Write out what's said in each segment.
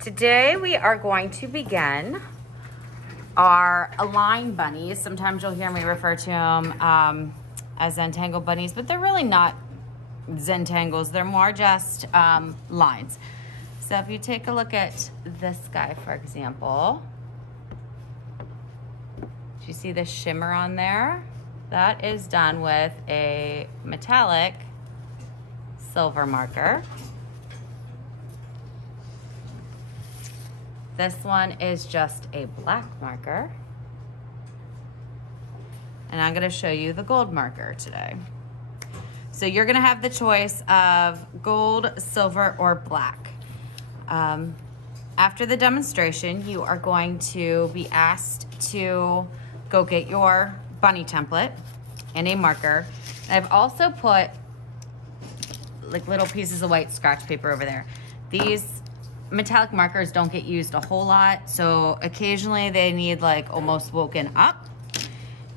Today we are going to begin our Align bunnies. Sometimes you'll hear me refer to them as Zentangle bunnies, but they're really not Zentangles. They're more just lines. So if you take a look at this guy, for example, do you see the shimmer on there? That is done with a metallic silver marker. This one is just a black marker. And I'm gonna show you the gold marker today. So you're gonna have the choice of gold, silver, or black. After the demonstration, you are going to be asked to go get your bunny template and a marker. And I've also put like little pieces of white scratch paper over there. These metallic markers don't get used a whole lot, so occasionally they need like almost woken up.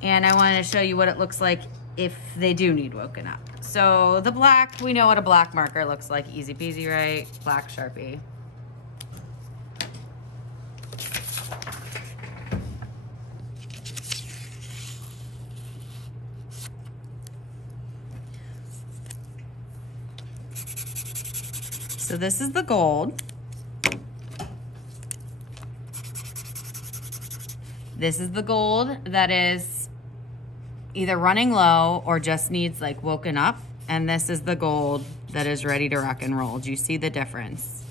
And I wanted to show you what it looks like if they do need woken up. So the black, we know what a black marker looks like. Easy peasy, right? Black Sharpie. So this is the gold. This is the gold that is either running low or just needs like woken up. And this is the gold that is ready to rock and roll. Do you see the difference?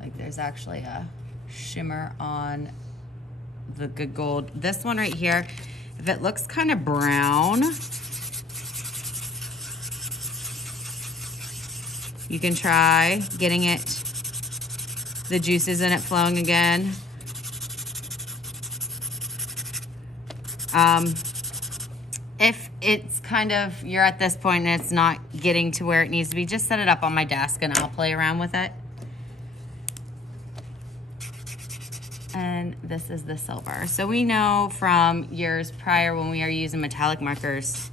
Like there's actually a shimmer on the good gold. This one right here, if it looks kind of brown, you can try getting it, the juices in it flowing again. If it's kind of, you're at this point and it's not getting to where it needs to be, just set it up on my desk and I'll play around with it. And this is the silver. So we know from years prior when we are using metallic markers,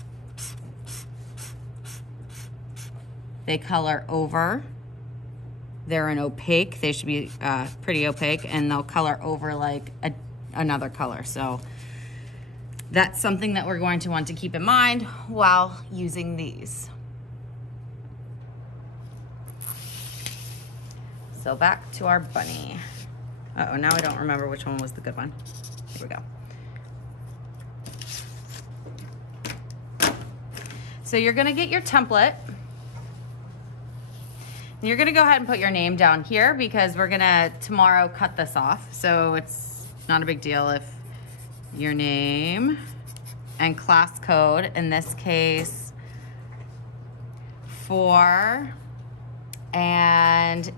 they color over. They're an opaque. They should be pretty opaque, and they'll color over like another color. So that's something that we're going to want to keep in mind while using these. So back to our bunny. Uh-oh, now I don't remember which one was the good one. Here we go. So you're gonna get your template. You're gonna go ahead and put your name down here because we're gonna tomorrow cut this off. So it's not a big deal if your name and class code, in this case, 4, and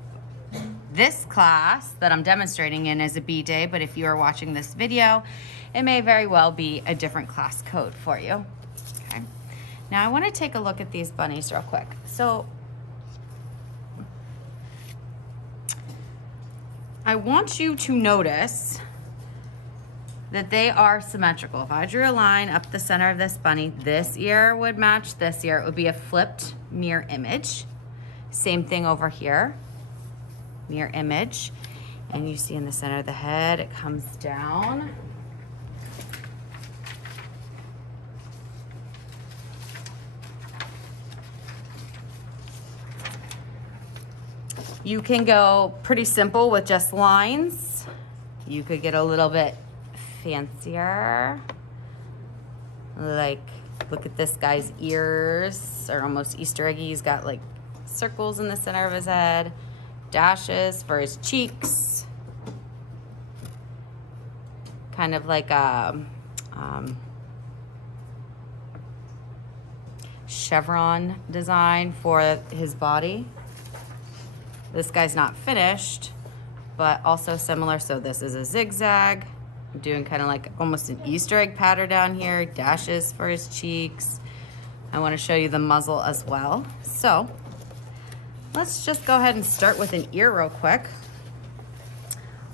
this class that I'm demonstrating in is a B day, but if you are watching this video, it may very well be a different class code for you. Okay. Now I wanna take a look at these bunnies real quick. So I want you to notice that they are symmetrical. If I drew a line up the center of this bunny, this ear would match this ear. It would be a flipped mirror image. Same thing over here, mirror image. And you see in the center of the head, it comes down. You can go pretty simple with just lines. You could get a little bit fancier. Like, look at this guy's ears, are almost Easter eggy. He's got like circles in the center of his head, dashes for his cheeks. Kind of like a chevron design for his body. This guy's not finished, but also similar. So this is a zigzag. I'm doing kind of like almost an Easter egg pattern down here, dashes for his cheeks. I want to show you the muzzle as well. So let's just go ahead and start with an ear real quick.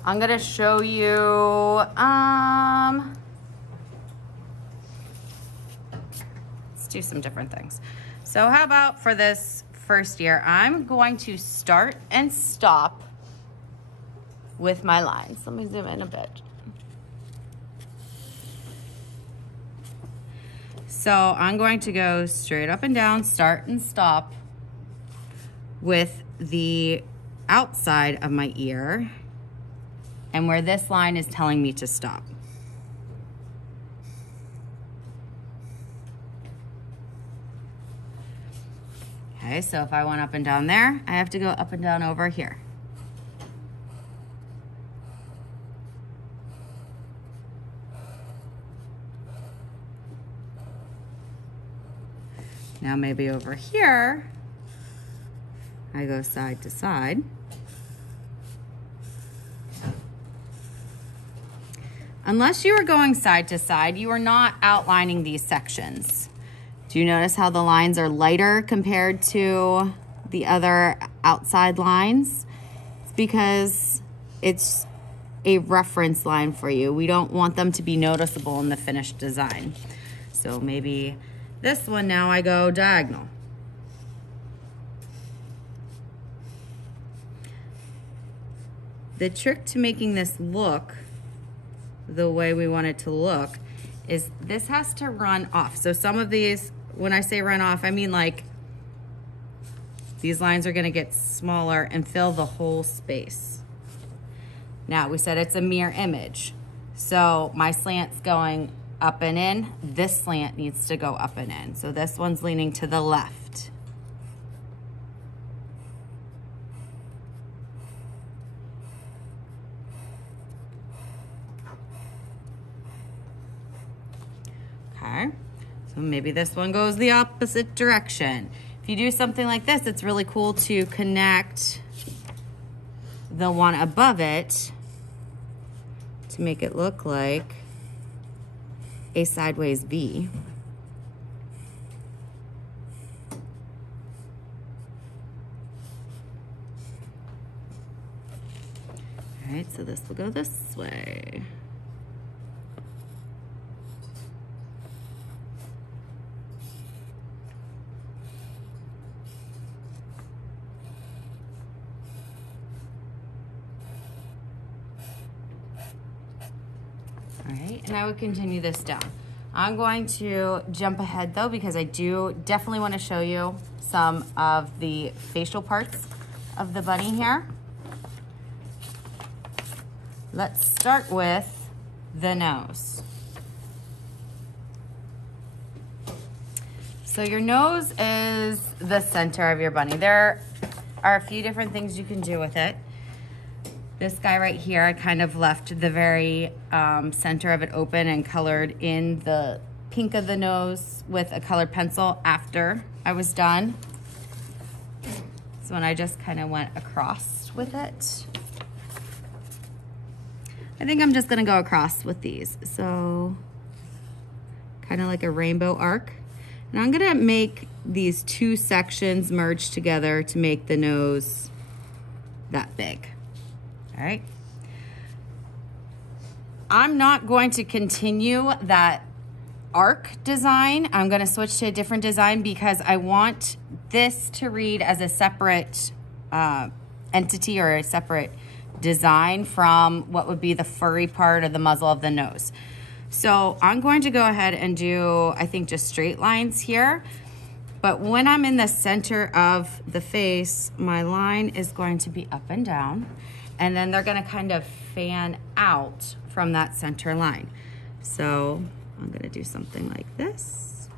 I'm gonna show you, let's do some different things. So how about for this first year, I'm going to start and stop with my lines. Let me zoom in a bit. So I'm going to go straight up and down, start and stop with the outside of my ear and where this line is telling me to stop. Okay, so if I went up and down there, I have to go up and down over here. Now maybe over here, I go side to side. Unless you are going side to side, you are not outlining these sections. Do you notice how the lines are lighter compared to the other outside lines? It's because it's a reference line for you. We don't want them to be noticeable in the finished design. So maybe this one now I go diagonal. The trick to making this look the way we want it to look is this has to run off. So some of these, when I say run off, I mean like these lines are gonna get smaller and fill the whole space. Now we said it's a mirror image. So my slant's going up and in, this slant needs to go up and in. So this one's leaning to the left. Okay, so maybe this one goes the opposite direction. If you do something like this, it's really cool to connect the one above it to make it look like a sideways V. All right, so this will go this way. All right, and I would continue this down. I'm going to jump ahead though, because I do definitely want to show you some of the facial parts of the bunny here. Let's start with the nose. So your nose is the center of your bunny. There are a few different things you can do with it. This guy right here, I kind of left the very center of it open and colored in the pink of the nose with a colored pencil after I was done. So when I just kind of went across with it. I think I'm just gonna go across with these. So kind of like a rainbow arc. And I'm gonna make these two sections merge together to make the nose that big. All right. I'm not going to continue that arc design. I'm going to switch to a different design because I want this to read as a separate entity or a separate design from what would be the furry part of the muzzle of the nose. So I'm going to go ahead and do, I think, just straight lines here. But when I'm in the center of the face, my line is going to be up and down. And then they're gonna kind of fan out from that center line. So I'm gonna do something like this.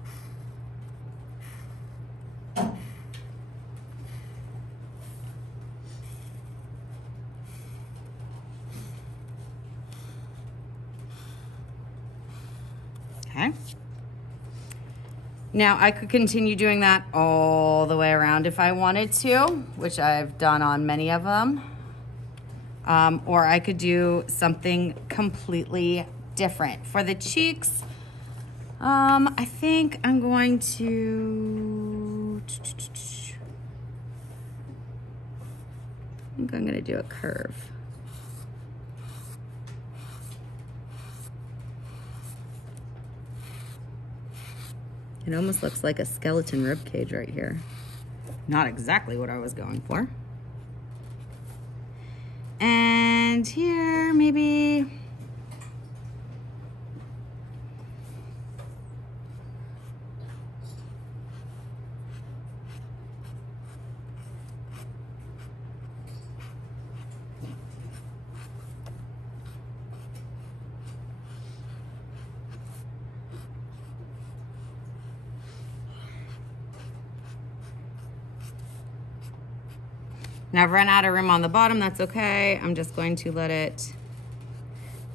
Okay. Now I could continue doing that all the way around if I wanted to, which I've done on many of them. Or I could do something completely different. For the cheeks, I think I'm going to, do a curve. It almost looks like a skeleton rib cage right here. Not exactly what I was going for. And here, maybe. Now I've run out of room on the bottom, that's okay. I'm just going to let it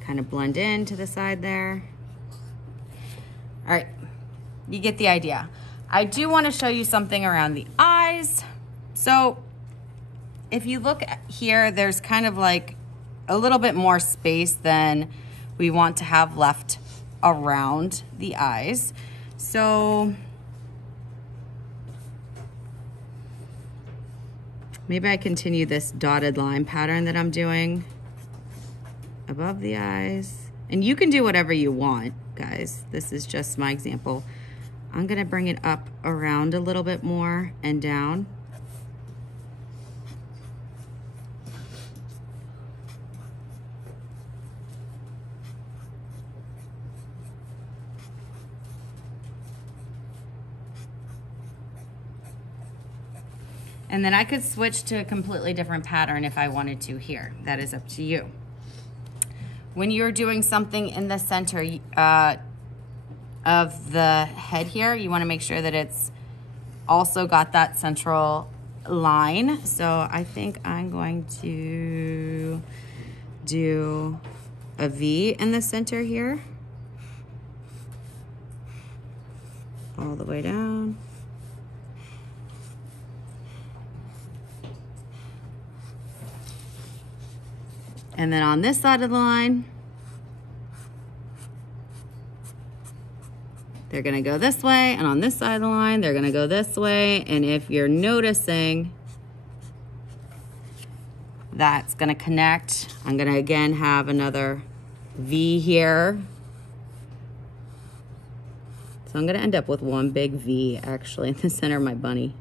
kind of blend in to the side there. All right, you get the idea. I do want to show you something around the eyes. So if you look here, there's kind of like a little bit more space than we want to have left around the eyes. So maybe I continue this dotted line pattern that I'm doing above the eyes. And you can do whatever you want, guys. This is just my example. I'm gonna bring it up around a little bit more and down. And then I could switch to a completely different pattern if I wanted to here. That is up to you. When you're doing something in the center of the head here, you wanna make sure that it's also got that central line. So I think I'm going to do a V in the center here. All the way down. And then on this side of the line, they're gonna go this way, and on this side of the line, they're gonna go this way. And if you're noticing, that's gonna connect. I'm gonna again have another V here. So I'm gonna end up with one big V actually in the center of my bunny.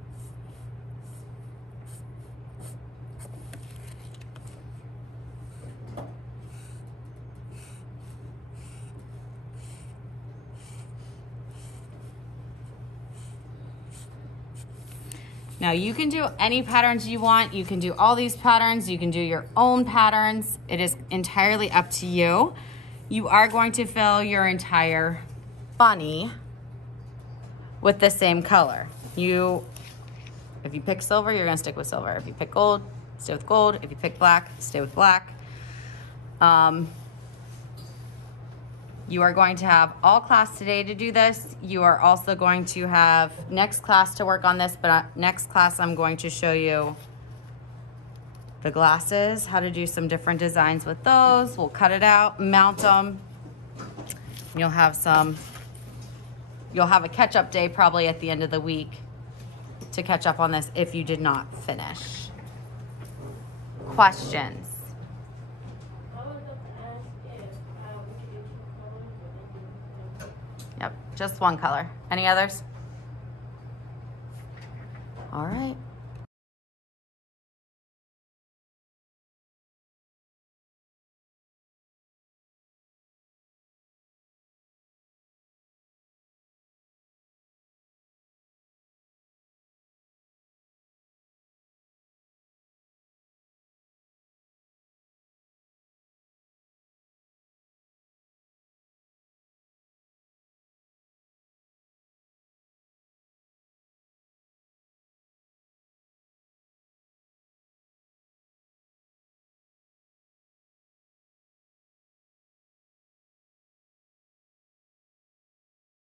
Now you can do any patterns you want. You can do all these patterns. You can do your own patterns. It is entirely up to you. You are going to fill your entire bunny with the same color. If you pick silver, you're gonna stick with silver. If you pick gold, stay with gold. If you pick black, stay with black. You are going to have all class today to do this. You are also going to have next class to work on this, but next class I'm going to show you the glasses, how to do some different designs with those. We'll cut it out, mount them. You'll have a catch-up day probably at the end of the week to catch up on this if you did not finish. Questions? Yep, just one color. Any others? All right.